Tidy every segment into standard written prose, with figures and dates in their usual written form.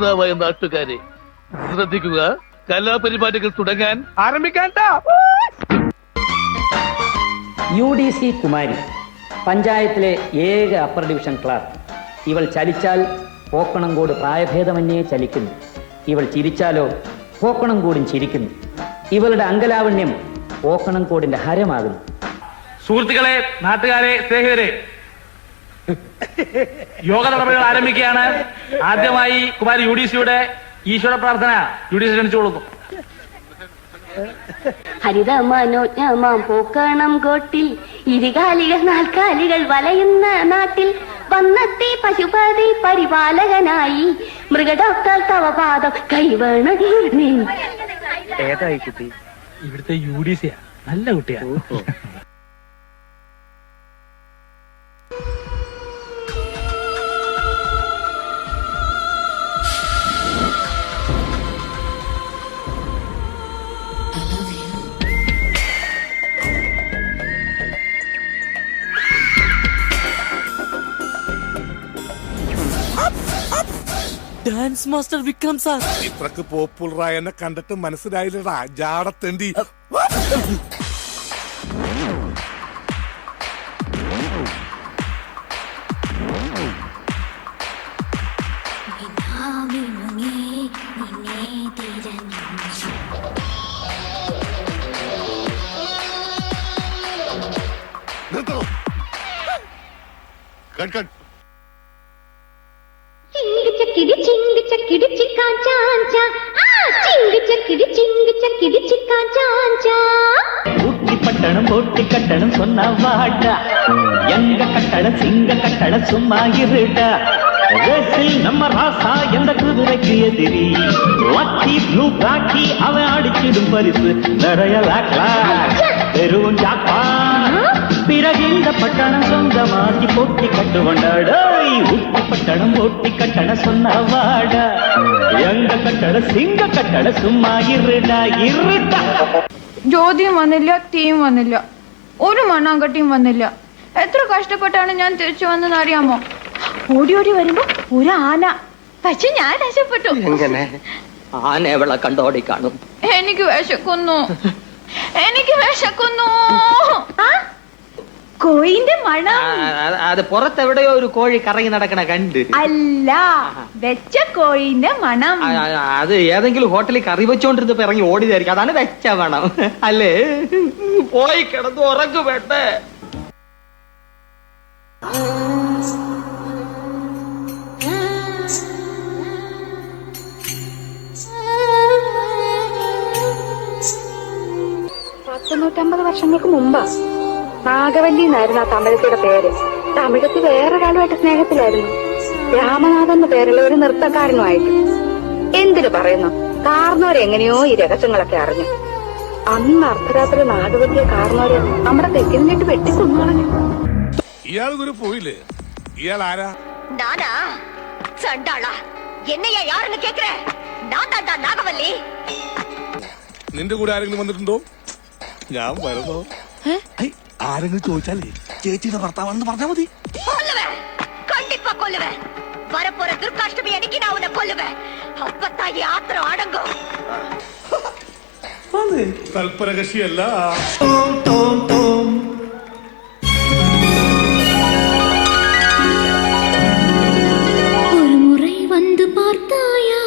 ശ്രോതാവായ നാട്ടുകാരെ ശ്രദ്ധിക്കുക, കലാപരിപാടികൾ തുടങ്ങാൻ ആരംഭിക്കാൻ. UDC കുമാരി, പഞ്ചായത്തിലെ ഏക അപ്പർ ഡിവിഷൻ ക്ലാർക്ക്. ഇവൾ ചലിച്ചാൽ പോക്കണംകോട് പ്രായഭേദമന്യേ ചലിക്കുന്നു. ഇവൾ ചിരിച്ചാലോ പോക്കണംകോടും ചിരിക്കുന്നു. ഇവളുടെ അങ്കലാവണ്യം പോക്കണംകോടിന്റെ ഹരമാകുന്നു. സുഹൃത്തുക്കളെ, നാട്ടുകാരെ, സ്നേഹിതരെ, യോഗ നടപടികൾ ആരംഭിക്കുകയാണ്. ആദ്യമായി കുമാരി UDCയുടെ ഈശ്വര പ്രാർത്ഥന UDC ക്ഷണിച്ചു കൊടുക്കും. ഹരിതമനോജ്ഞമാം പോക്കണം കോട്ടിൽ ഇരുകാലികൾ നാൽക്കാലികൾ വലയുന്ന നാട്ടിൽ വന്നെത്തി പശുപതി പരിപാലകനായി മൃഗഡോക്ടർ തവപാദം കൈവേണ. ഏതായി കുട്ടി? ഇവിടുത്തെ UDC നല്ല കുട്ടിയാ. Dance master Vikram sir. ഇത്രക്ക് പോപ്പുലറായ എന്നെ കണ്ടിട്ട് മനസ്സിലായില്ലടാ ജാടത്തേണ്ടി. ஊட்டி போட்டி கட்டணம் சொன்ன வாட்டா, எங்க கட்டட சிங்க கட்டட சும்மா இருடா. ரேசில் நம்ம ராசா எந்த குதிரைக்கு எதிரி, லக்கி ப்ளூ பிளாக்கி அவன் அடிச்சிடும் பரிசு நிறைய லாக்லா பெரும் ஜாப்பா. பிறகு இந்த பட்டணம் சொந்தமாக்கி போட்டி கட்டு வந்தாடா. ஊட்டி பட்டணம் போட்டி கட்டண சொன்ன வாடா, எங்க கட்டட சிங்க கட்டட சும்மா இருடா இருடா. ജ്യോതിയും വന്നില്ല, തീയും വന്നില്ല, ഒരു മണ്ണാങ്കട്ടിയും വന്നില്ല. എത്ര കഷ്ടപ്പെട്ടാണ് ഞാൻ തിരിച്ചു വന്നെന്ന് അറിയാമോ? ഓടി ഓടി വരുമ്പോ ഒരു ആന. പക്ഷെ ഞാൻ രക്ഷപ്പെട്ടു. ആന എവളെ കണ്ടോടി കാണും. എനിക്ക് വിശക്കുന്നു, എനിക്ക് വിശക്കുന്നു. കോഴിന്റെ മണം. അത് പുറത്തെവിടെയോ ഒരു കോഴി കറങ്ങി നടക്കണ കണ്ട്. അല്ല, വെച്ച കോഴിന്റെ മണം. അത് ഏതെങ്കിലും ഹോട്ടലിൽ കറി വെച്ചോണ്ടിരുന്നപ്പോ ഇറങ്ങി ഓടിയതായിരിക്കും. അതാണ് വെച്ച മണം അല്ലേ? പോയി കിടന്നു ഉറങ്ങു വേണ്ടേ. വർഷങ്ങൾക്ക് മുമ്പാ നാഗവല്ലി എന്നായിരുന്നു ആ തമിഴത്തിയുടെ പേര്. തമിഴത്തി വേറൊരാളുമായിട്ട് സ്നേഹത്തിലായിരുന്നു. രാമനാഥൻ എന്ന പേരുള്ള ഒരു നൃത്തക്കാരനുമായിട്ട്. എന്തിനു പറയുന്നു, കാർന്നോരെങ്ങനെയോ ഈ രഹസ്യങ്ങളൊക്കെ അറിഞ്ഞു. അന്ന് അർദ്ധരാത്രി നാഗവല്ലിയെ കാർന്നോരെ നമ്മുടെ തെക്കിനിട്ട് വെട്ടിക്കൊന്നു കളഞ്ഞു. ഇയാൾ ദൂരെ പോയില്ലേ? ഇയാൾ ആരാ? നാനാ സണ്ടാളാ, എന്നെയാ യാരെന്ന് കേക്കുറേ? നാ നാഗവല്ലി. നിന്റെ കൂടെ ആരെങ്കിലും വന്നിട്ടുണ്ടോ? ഞാൻ വരുന്നോ? ആരെങ്കിലും ചോദിച്ചാലേ ചേച്ചിയുടെ ഭർത്താവാണെന്ന് പറഞ്ഞാ മതി. കണ്ടിപ്പാ കൊല്ലുവേ. വരപ്പോര ദുർഗാഷ്ടമി എനിക്ക് ഞാൻ ഉന്നെ കൊല്ലുവേ. അപ്പത്തായി ആത്രം അടങ്ങോ. തൽപരകശിയല്ല. ഒരു മുறை വന്ന് പാർത്തായാ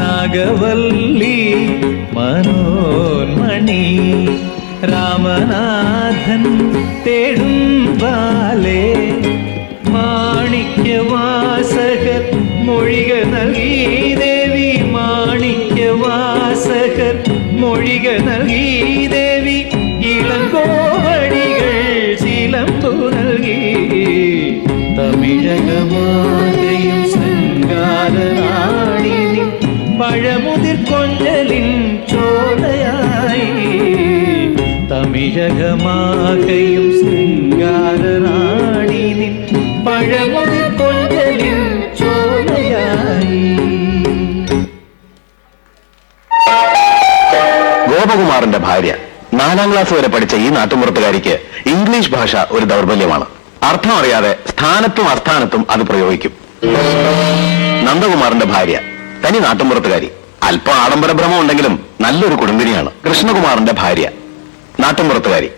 നാഗവല്ലി മനോന്മണി രാമനാഥൻ തേടും ബാലേ. മാണിക്യവാസകർ മൊഴിക നൽകി ദേവി, മാണിക്യവാസകർ മൊഴിക നൽകി ദേവി. ഇളങ്കോവടികൾ ചിലമ്പു നൽകി, തമിഴകമാകയും ശൃംഗാരനാടിനി പഴമുതിർ കൊഞ്ചലിൻ ചോലയായി. തമിഴകമാകയും ശൃംഗാരനാടിനി പഴമുതിർ കൊഞ്ചലിൻ ചോലയായി. ഗോപകുമാറിന്റെ ഭാര്യ 4ാം ക്ലാസ് വരെ പഠിച്ച ഈ നാട്ടുമ്പുറത്തുകാരിക്ക് ഇംഗ്ലീഷ് ഭാഷ ഒരു ദൗർബല്യമാണ്. അർത്ഥം അറിയാതെ സ്ഥാനത്തും അസ്ഥാനത്തും അത് പ്രയോഗിക്കും. നന്ദകുമാറിന്റെ ഭാര്യ, തനി നാട്ടുമ്പുറത്തുകാരി. അല്പം ആഡംബര ഭ്രമം ഉണ്ടെങ്കിലും നല്ലൊരു കുടുംബിനിയാണ്. കൃഷ്ണകുമാറിന്റെ ഭാര്യ, നാട്ടുമ്പുറത്തുകാരി,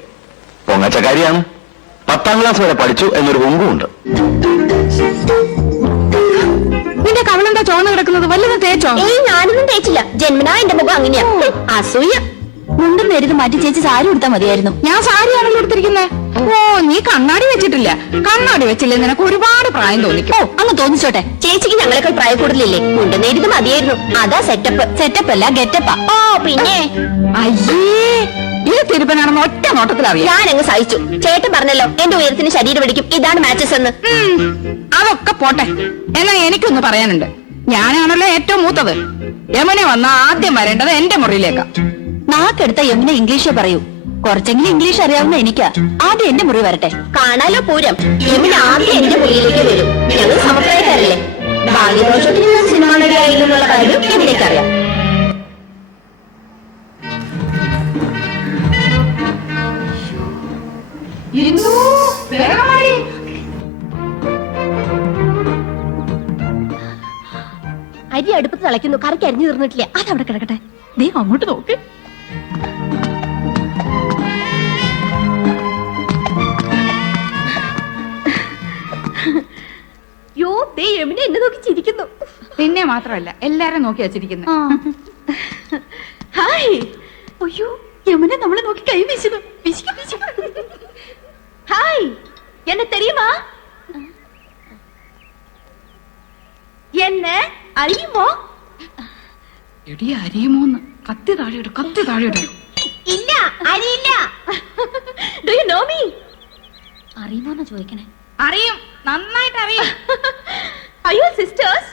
പൊങ്ങച്ചക്കാരിയാണ്. 10ാം ക്ലാസ് വരെ പഠിച്ചു എന്നൊരു ഹുങ്കുമുണ്ട്. നിന്റെ കവളെന്താ ചോന്ന് കിടക്കുന്നത്? വല്ലതും തേച്ചോ? ഞാനൊന്നും തേച്ചില്ല. ജന്മനാ എന്റെ മുഖം അങ്ങനെയാ. അസൂയ. മുണ്ടും നേരിട്ട് മാറ്റി ചേച്ചി സാരി കൊടുത്താൽ മതിയായിരുന്നു. ഞാൻ സാരിയാണല്ലോ എടുത്തിരിക്കുന്നത്. ഓ, നീ കണ്ണാടി വെച്ചിട്ടില്ല. കണ്ണാടി വെച്ചില്ലേ നിനക്ക് ഒരുപാട് പ്രായം തോന്നിക്കും. ഓ, അങ്ങ് തോന്നിച്ചോട്ടെ. ചേച്ചിക്ക് ഞങ്ങളെക്കാൾ പ്രായം കൂടുതലില്ലേ? മുണ്ട് നേരിട്ട് മതിയായിരുന്നു. അതാ സെറ്റപ്പ്. സെറ്റപ്പ് അല്ല, ഗെറ്റപ്പാ. ഓ പിന്നെ അയ്യേ, ഇത് തിരുപ്പനാണെന്ന് ഒറ്റ നോട്ടത്തിൽ അറിയാം. ഞാനങ്ങ് സഹിച്ചു. ചേട്ടൻ പറഞ്ഞല്ലോ എന്റെ ഉയരത്തിന് ശരീരം പിടിക്കും, ഇതാണ് മാച്ചസ് എന്ന്. അതൊക്കെ പോട്ടെ. എന്നാ എനിക്കൊന്ന് പറയാനുണ്ട്. ഞാനാണല്ലോ ഏറ്റവും മൂത്തത്. യമുന വന്ന ആദ്യം വരേണ്ടത് എന്റെ മുറിയിലേക്കാ. നാക്കെടുത്ത യമുന ഇംഗ്ലീഷേ പറയൂ. കുറച്ചെങ്കിലും ഇംഗ്ലീഷ് അറിയാവുന്ന എനിക്കാ. ആദ്യം എന്റെ മുറി വരട്ടെ. കാണാലോ പൂരം. യമുന ആദ്യം എന്റെ മുറിയിലേക്ക് വരും. ഞങ്ങൾ സമപ്രായക്കാരല്ലേ. ബാല്യദോഷത്തിന് ഞാൻ സിനിമ നടിയായിരുന്നുള്ള കാര്യം യമുനയ്ക്കറിയാം. അരി അടുപ്പത്ത് തിളയ്ക്കുന്നു. കറിക്ക് അരിഞ്ഞു തീർന്നിട്ടില്ല. അതവിടെ കിടക്കട്ടെ. ദേ അങ്ങോട്ട് നോക്ക്. യോ, ദേ യമുന എന്നെ നോക്കി ചിരിക്കുന്നു. നിന്നെ മാത്രമല്ല എല്ലാരും നോക്കി വച്ചിരിക്കുന്നു. ഹായ്. അയ്യോ, യമുന നമ്മളെ നോക്കി കൈ വീശുന്നു. ഹായ്, എന്നെ തെരിയുമാ? എന്നെ അറിയുമോ? എടി അറിയുമോന്ന്. കത്തി താഴെയിടും, കത്തി താഴെയിടും. ഇല്ല, അറിയില്ല. Do you know me? അറിയുമോന്ന് ചോദിക്കണേ. അറിയും, നന്നായിട്ട് അറിയും. അയ്യോ സിസ്റ്റേഴ്സ്.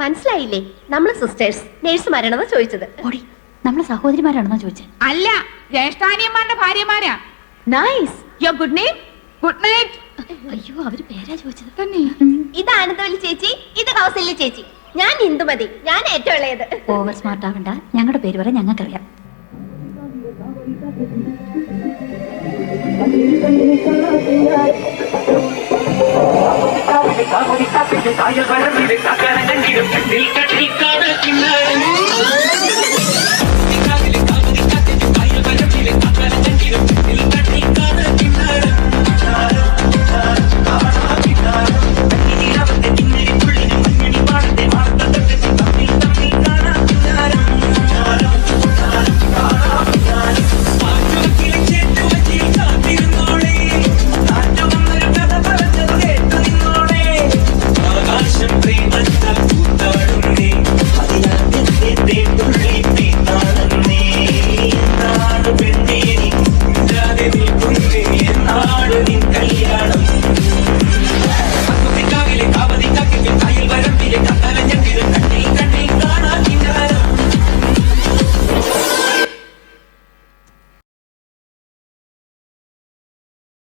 മനസ്സിലായില്ലേ? നമ്മള് സിസ്റ്റേഴ്സ് നേഴ്സുമാരാണെന്ന് ചോദിച്ചത്. ഓടി, നമ്മള് സഹോദരിമാരാണെന്നോ ചോദിച്ചത്? അല്ല, ജ്യേഷ്ഠാനിയന്മാരുടെ ഭാര്യമാരാ. Nice. Your good name? Good night. അയ്യോ, അവര് പേരാ ചോദിച്ചത്. തന്നെ. ഇത് ആനന്ദവല്ലി ചേച്ചി, ഇത് കൗസല്യ ചേച്ചി. ഞാൻ ഇന്ദുമതി, ഞാൻ ഏറ്റവും ഇളയത്. ഓവർ സ്മാർട്ട് ആവണ്ട. ഞങ്ങളുടെ പേര് വരെ ഞങ്ങൾക്കറിയാം. കായൽ വരമ്പിലെ കക്കര കണ്ടിടും